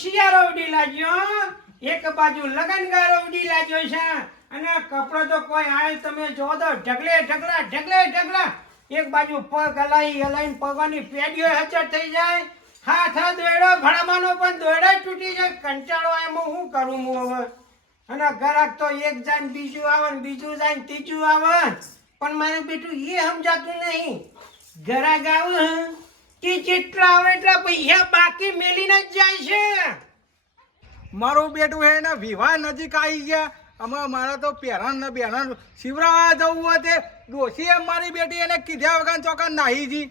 શિયાળો ઉડી લાગ્યો, એક બાજુ લગનગારો ઉડી લાગ્યો છે અને કપડો તો કોઈ હાલ તમે જો તો ઢગલા એક બાજુ પગ હલાઈને પગની પેડીઓ હચર થઈ જાય, હાથ દોડો ભણામાનો પણ દોડે તૂટી જાય. કંટાળો એમાં હું કરું હું હવે? અને ઘરાક તો એક જાય બીજું આવે ને બીજું જાય ત્રીજું આવે, પણ મારે બેટું એ સમજાતું નહીં. ઘરાક આવે કે જેટલા આવે એટલા પૈસા બાકી મેલીને જ જાય છે. મારું બેટું હે ને વિવાહ નજીક આવી ગયા. આમાં મારા તો પહેરાણ ને બેરાણ શિવરાવા જવું હોય તે ડોશીએ મારી બેટી એને કીધા વગર ચોકા નાહી જી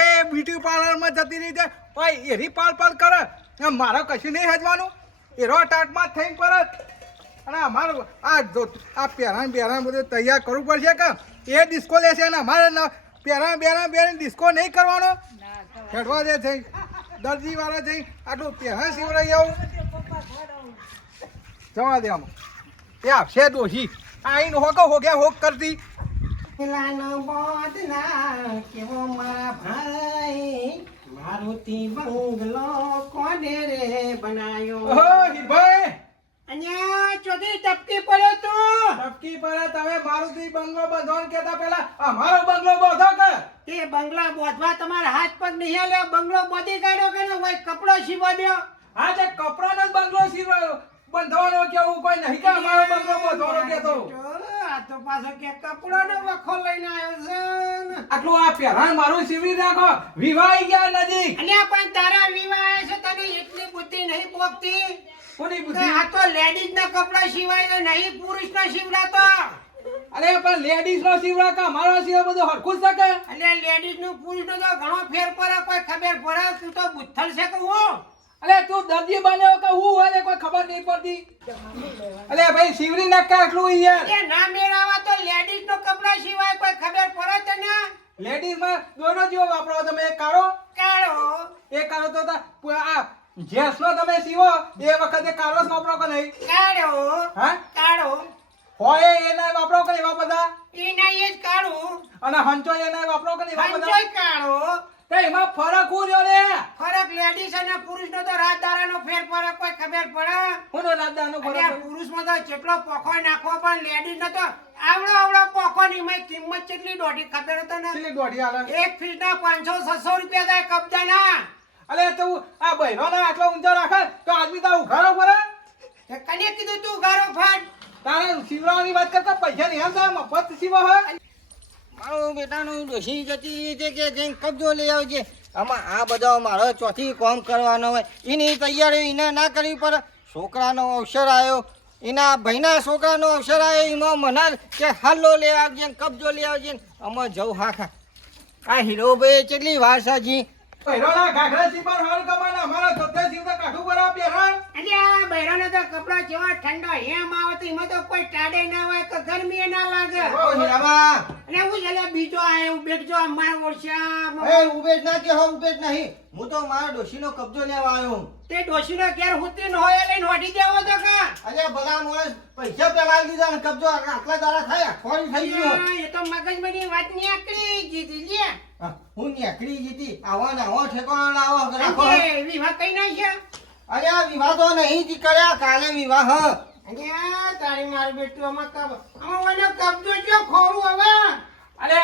એ બ્યુટી પાર્લરમાં જતી રીતે ભાઈ એરી પાલ કરે. મારે કશું નહીં હજવાનું, એરો ટાટમાં થઈને પરત. અને અમારું આ પહેરાણ બધું તૈયાર કરવું પડશે કે એ ડિસ્કો લેશે અને અમારે પહેરાણ ડિસ્કો નહીં કરવાનો. ખેડવા દે થઈ દરજી વાળા જઈ આટલું પહેરાણ શિવરાઈ આવું જવા દે. આમાં એ આવશે ડોશી આઈને હોક કરતી. પેલાનો બોધના કેવો મારા ભાઈ, મારુતિ બંગલો કોને રે બનાયો? ઓહો હીરભાઈ, અહીંયા ચોથી ટપકી પડ્યો તું. ટપકી પર તમે મારુતિ બંગલો બંધોન કેતા પેલા અમારો બંગલો બોધો કે તે બંગલા બોધવા તમારા હાથ પગ નહીં હાલે, બંગલો બોધી કાઢ્યો કે ને કોઈ કપડો સીવા દ્યો. હા તે કપડાનો જ બંગલો સીવડાયો બંધવાનો કેવું કોઈ નહીં કે અમારો બંગલો બોધવાનો કેતો. આ તો પાછો કે કપડાનો વખો લઈને આવ્યો છે ને. આટલું આ પહેરાણ મારું સીવી રાખો, વિવાહ ગયા નજીક. અલ્યા પણ તારા વિવાહ છે, તને એટલી બુદ્ધિ નહીં પોગતી? કોની કે બુદ્ધિ? આ તો લેડીઝ ના કપડા સિવાય નહીં પુરુષ ના સિવડાતો. અરે પણ લેડીઝ નો સીવડા કે અમારો સીવા બધું હરખું જ શકે. એટલે લેડીઝ નું પુરુષ નો તો ઘણો ફેર પડે, કોઈ ખબર પડે? તું તો બુથ્થલ છે કે હું? અરે તું દર્દી બન્યો કે હું હોય કોઈ ખબર નહીં પડતી. અરે ભાઈ શિવરી નાખા આટલું યાર. એ ના મેળાવા તો લેડીઝ નો કપડા સિવાય કોઈ ખબર પડે તને? લેડીઝ માં દોનો જેવો વાપરો તમે, એક કાળો કાળો એક કાળો તો આ જેસ નો તમે સીવો એ વખતે કાળો જ વાપરો કે નહીં? કાળો હા કાળો હોય એના વાપરો કે એવા બધા, એના એ જ કાળો અને હંચો એના વાપરો કે એવા બધા. હંચોય કાળો. તો એમાં ફરક હું રહ્યો લે? ફરક લેડીઝ અને પુરુષ નો તો રાત દાડા નો ફેર પડે, કોઈ ખબર પડે? હું રાતદાનો અરે ફરક. પુરુષ માં તો જેટલો પોખો નાખવો, પણ લેડીઝ નો તો આવડો પોખો ની મેં કિંમત કેટલી દોઢી ખબર હતો ને? કેટલી દોઢી આલે? 1 ફીટ ના 500-600 રૂપિયા થાય કબજા ના. અલે તું આ બહેરો ના આટલો ઊંચો રાખે તો આદમી તાર ઉઘાડો પડે. કને કીધું તું ગારો ફાટ? તારે શિવરાવાની વાત કરતા પૈસા નહીં આલતા, મફત શિવા હોય. મારું બેટાનું ડોસી જતી છે કે જઈને કબજો લઈ આવજે. આમાં આ બધો મારો ચોથી કોમ કરવાનો હોય, એની તૈયારી એને ના કરવી પડે. છોકરાનો અવસર આવ્યો, એના ભાઈના છોકરાનો અવસર આવ્યો, એમાં મનાર કે હાલો લઈ આવજે ને કબજો લઈ આવજે ને આમાં જવું હા. આ હીરો ભાઈ કેટલી વાર સાજી બહેરોના ઘાઘરા સીવવાનું હારું કમાને અમારા ધોતે સીવતા કાઠું પર આ પહેરાણ. અને આ બૈરાનો તો કપડા જેવા ઠંડા હેમ આવે તો એમાં તો કોઈ ટાડે ના હોય કે ગરમી ના લાગે. હીરામાં અને હું એટલે બીજો આયો બેઠજો અમારા ઓળશ્યા. એ ઉભેજ ના કે હો ઉભેજ નહીં, હું તો મારા ડોસીનો કબજો લેવા આવ્યો. તે ડોશીનો ઘેર હુતી ન હોય લઈને વાટી દેવો તો કા? અરે બધા મોણસ પૈસા પેલા દીધા ને કબજો આટલા દાડા થાય અઠવાડિયું થઈ ગયું. એ તો મગજમારી વાત ની આકડી જીતી લે. હું નીકળી જીતી આવા ને આવા ઠેકાણા આવો રાખો. અને વિવાહ કઈ નાખ્યા? અરે આ વિવાહ તો નહીં જ કર્યા, કાલે વિવાહ. અને આ તારી માર બેટું આમાં ઓનો કબજો જો ખોરું હવે. અરે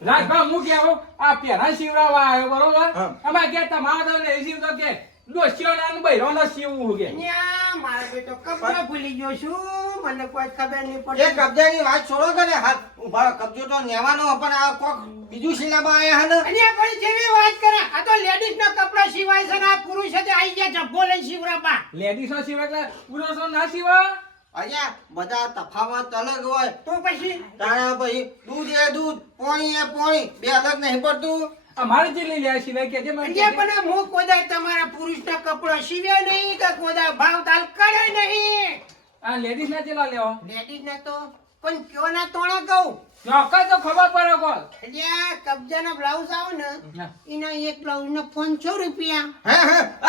રાજભા હું કેવો આ પહેરાણ શિવરાવા આવ્યો બરોબર. અમાર કે તમારો નહીં સીવતો કે ડોશીઓના બહેરોનો સીવવું કે. અને આ મારો બેટો કબજો ભૂલી ગયો છું, મને કોઈ ખબર નહીં એ પડે. કબજાની વાત છોડો કે ને હાથ ઉભા કબજો તો નેવાનો પણ આ કોક બીજું સિલાબા આયા હે ને. અને આ કોઈ જેવી વાત કરે, આ તો લેડીઝ ના કપડા સિવાય છે ને આ પુરુષ છે આઈ ગયા જબ્બો લઈને શિવરાબા. લેડીઝ નો સીવા એટલે પુરુષો ના સીવા. અહીંયા બધા તફાવત અલગ હોય. તો પછી તારા ભાઈ દૂધ એ દૂધ, પાણી એ પાણી, બે અલગ નહીં પડતું. અમારે જેટલી લે સિવાય કે જે મને અહીંયા પણ હું કોદાય તમારા પુરુષ ના કપડા સિવ્યા નહીં કે કોદાય ભાવ તાલ કરે નહીં. આ લેડીઝ ના ચેલા લેવો લેડીઝ ના તો પણ કયો ના તોણા કહું. ચોક્કસ તો ખબર પડે કોલ. એટલે આ કબજાના બ્લાઉઝ આવે ને હા. એના એક બ્લાઉઝ ના 500 રૂપિયા. હે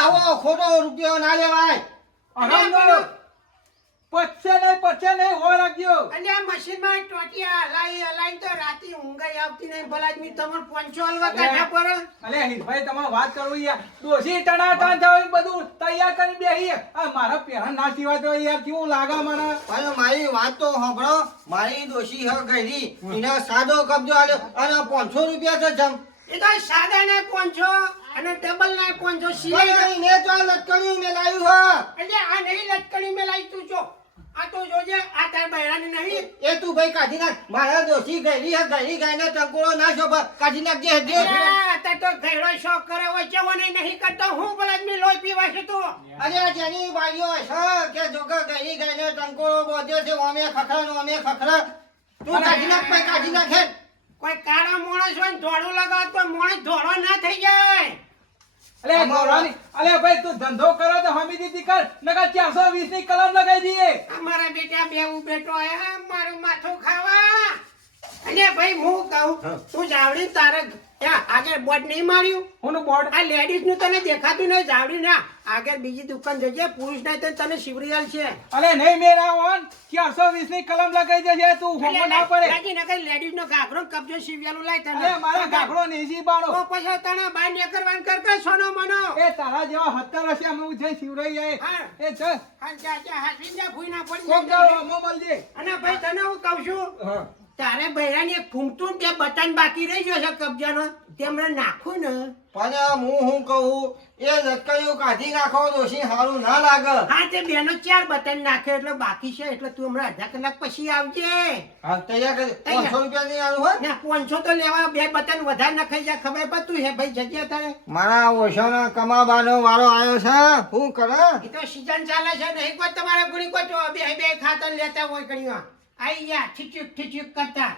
આવો ખોટો રૂપિયો ના લેવાય. આરામ કરો. પચશે નહીં હો રાખજો. અને આ મશીનમાં ટોટિયા હલાઈ તો રાતી ઊંઘાઈ આવતી નહીં. ભલા આદમી તમને 500 હલવા કાઢ્યા પર. અલે હિતભાઈ તમારે વાત કરવું યાર. ડોશી ટનાટન થયો ને બધું તૈયાર કરી બેહી. આ મારા પહેરણ ના સિવાય તો યાર કેવું લાગે મને. અને મારી વાત તો સાંભળો, મારી ડોશી હ ગઈ એને સાદો કબજો આલ્યો અને 500 રૂપિયા તો જમ. એ તો સાદા ના 500 અને ડબલ ના 500 સિલાઈ. ને તો લટકણ્યું મેં લાવ્યું હા. એટલે આ નહીં લટકણી મેં લાવી તું જો. આ તો જોજે આ તાર બૈરાની નહીં. એ તું ભાઈ કાઢી નાખ. મારા ડોશી ગઈ હે ગઈ ગાયને ટંકોળો ના શોભા. કાઢી નાખજે હજી. અરે તો ઘેડો શોખ કરે હોય ચવને નહીં કરતો. હું ભલા આદમી લોહી પીવા છે તું. અરે જેની બાઈઓ છે કે જોકે ગઈ ગાયને ટંકોળો બોધે છે ઓમે ખખરા ને ઓમે ખખરા. તું કાઢી નાખ ભાઈ કાઢી નાખ હે. કોઈ કાળા માણસ હોય ને ધોળું લગાવ તો માણસ ધોળો ના થઈ જાય. અલે ગોરાની, અલે ભાઈ તું ધંધો કરો તો હમી દીધી કર. નકર 420 ની કલમ લગાઈ દઈએ. અમારા બેટા બેવું બેટો આયા મારું માથું ખાવા. અને ભાઈ હું કહું તું જાવડી તારે ત્યાં આગળ બોર્ડ નહીં માર્યું. હુંનું બોર્ડ. આ લેડીઝ નું તને દેખાતું નહીં. જાવડી ના આગળ બીજી દુકાન જજે. પુરુષ ના તો તને શિવરિયાલ છે. અલે નહીં મેરા ઓન 420 ની કલમ લગાઈ દેજે તું. હોમો ના પડે. લાગી નકર લેડીઝ નો ઘાઘરો ને કબજો શિવરિયાલું લાય તને. અલે મારા ગાઘડો નેસી બાળો. તો પછી તને બાર નીકળવાનું કર સોનો મનો. એ તારા જેવા 70 હશે અમે જઈ શિવરાઈ જાય. હા. એ છે હાલ જા હાથવીને જા ભૂઈ ના પડી. કોક દાડો અમો મળજે. અને ભાઈ તને હું કહું છું હા. તારે બૈરાની એક ફૂમતું બે બટન બાકી રહી ગયો છે કબજાનો. તેમને નાખું ને પણ હું કહું એ લટકણ્યું કાઢી નાખો ડોશી સારું ના લાગે. હા તે બેનો 4 બટન નાખે એટલે બાકી છે. એટલે તું હમણાં અડધા કલાક પછી આવજે. હા તૈયાર કરી 500 રૂપિયા નહીં આલું હોય. ના 500 તો લેવા. 2 બટન વધારે નખાઈ જાય. ખબર પડતું હે ભાઈ જગ્યા તારે. મારા ઓછોના કમાવાનો વારો આવ્યો છે. હું કરે એ તો સીઝન ચાલે છે ને. એક વાર તમારે ગુણી કોઈ બે ખાતર લેતા હોય ઘણીવાર. આઈ ગયા ઠીચુક કરતા.